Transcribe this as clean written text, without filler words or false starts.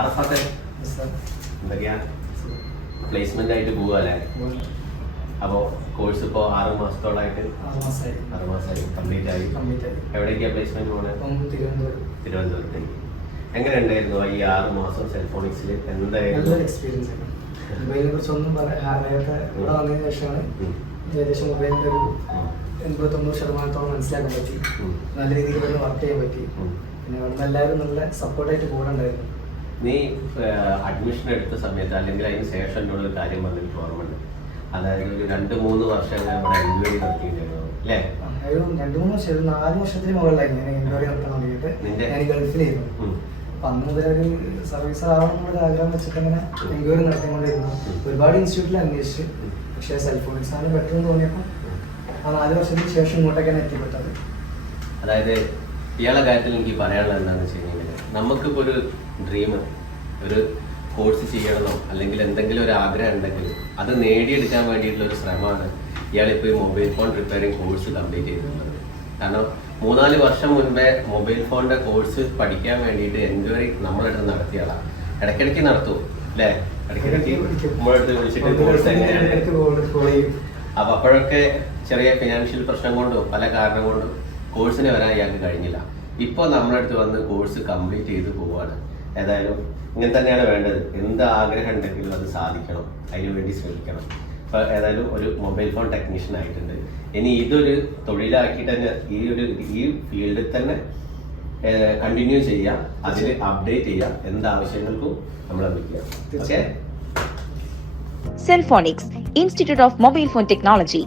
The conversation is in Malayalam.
അറഫത്തെ എന്തൊക്കെയാ പ്ലേസ്മെന്റ് ആയിട്ട് പോവാല്ലേ? അപ്പോൾ കോഴ്സ് ഇപ്പോൾ 6 മാസത്തോളായിട്ട് 6 മാസമായി കംപ്ലീറ്റ് ആയി. എവിടേക്കാണ് പ്ലേസ്മെന്റ് പോകുന്നത്? തിരുവനന്തപുരത്തേക്ക്. എങ്ങനെ ഉണ്ടായിരുന്നു ഈ 6 മാസം സെൽഫോണിക്സിൽ? എന്തായിരുന്നു എക്സ്പീരിയൻസ്? മൊബൈലിനെ കുറിച്ചൊന്നും പറയാതെ ഇവിടെ വന്നതിന് ശേഷമാണ് ഏകദേശം മൊബൈലിൻ്റെ ഒരു 80-90% മനസ്സിലാക്കാൻ പറ്റി. നല്ല രീതിയിൽ ഇവിടെ വർക്ക് ചെയ്യാൻ പറ്റി. പിന്നെ ഇവിടെ എല്ലാവരും നല്ല സപ്പോർട്ടായിട്ട് കൂടെ ഉണ്ടായിരുന്നു. നീ അഡ്മിഷൻ എടുത്ത സമയത്ത് അല്ലെങ്കിൽ അതിന് ശേഷം എന്നോടൊരു കാര്യം പറഞ്ഞിട്ട് ഓർമ്മയുണ്ട്. അതായത് ഒരു 2-3 വർഷം നമ്മുടെ എൻക്വയറി നടത്തിയിട്ടുണ്ടായിരുന്നു അല്ലേ? ഒരു 2-3 വർഷം 4 വർഷത്തിന് മുകളിലായിരുന്നു ഞാൻ എൻക്വയറി നടത്താൻ വേണ്ടിയിട്ട്. ഞാൻ ഗൾഫിലായിരുന്നു. അപ്പം അന്ന് മുതൽ ഒരു സർവീസർ ആവണമെന്നുള്ള ആഗ്രഹം വെച്ചിട്ട് അങ്ങനെ എൻക്വയറി നടത്തിക്കൊണ്ടിരുന്നു. ഒരുപാട് ഇൻസ്റ്റിറ്റ്യൂട്ടിൽ അന്വേഷിച്ച്, പക്ഷേ സെൽഫോണിക്സ് ആണ് ബെറ്റർ എന്ന് തോന്നിയപ്പോൾ ആ 4 വർഷത്തിന് ശേഷം ഇങ്ങോട്ടേക്കാണ് എത്തിപ്പെട്ടത്. അതായത് ഇയാളെ കാര്യത്തിൽ എനിക്ക് പറയാനുള്ളത് എന്താണെന്ന് വെച്ച് കഴിഞ്ഞാൽ, നമുക്കിപ്പോൾ ഒരു ഡ്രീം, ഒരു കോഴ്സ് ചെയ്യണമെന്നോ അല്ലെങ്കിൽ എന്തെങ്കിലും ഒരു ആഗ്രഹം ഉണ്ടെങ്കിൽ അത് നേടിയെടുക്കാൻ വേണ്ടിയിട്ടുള്ള ഒരു ശ്രമമാണ് ഇയാളിപ്പോൾ ഈ mobile phone repairing course complete ചെയ്തിട്ടുള്ളത്. കാരണം 3-4 വർഷം മുൻപേ മൊബൈൽ ഫോണിൻ്റെ കോഴ്സ് പഠിക്കാൻ വേണ്ടിയിട്ട് എൻക്വയറി നമ്മളെടുത്ത് നടത്തിയാളാണ്. ഇടയ്ക്കിടയ്ക്ക് നടത്തും അല്ലേ? ഇടയ്ക്കിടയ്ക്ക് നമ്മളെടുത്ത് വിളിച്ചിട്ട് കോഴ്സ് എങ്ങനെയാണ്. അപ്പോൾ അപ്പോഴൊക്കെ ചെറിയ ഫിനാൻഷ്യൽ പ്രശ്നം കൊണ്ടോ പല കാരണം കൊണ്ടും കോഴ്സിന് വരാൻ ഇയാൾക്ക് കഴിഞ്ഞില്ല. ഇപ്പോൾ നമ്മളടുത്ത് വന്ന് കോഴ്സ് കംപ്ലീറ്റ് ചെയ്ത് പോവുകയാണ്. ഏതായാലും ഇങ്ങനെ തന്നെയാണ് വേണ്ടത്. എന്ത് ആഗ്രഹം ഉണ്ടെങ്കിലും അത് സാധിക്കണം, അതിനു വേണ്ടി ശ്രമിക്കണം. ഇപ്പോൾ ഏതായാലും ഒരു മൊബൈൽ ഫോൺ ടെക്നീഷ്യൻ ആയിട്ടുണ്ട്. ഇനി ഇതൊരു തൊഴിലാക്കിയിട്ട് തന്നെ ഈ ഫീൽഡിൽ തന്നെ കണ്ടിന്യൂ ചെയ്യാം, അതിൽ അപ്ഡേറ്റ് ചെയ്യാം, എന്താവശ്യങ്ങൾക്കും നമ്മളെ വിളിക്കാം. Okay. Cellphonics, Institute of Mobile Phone Technology,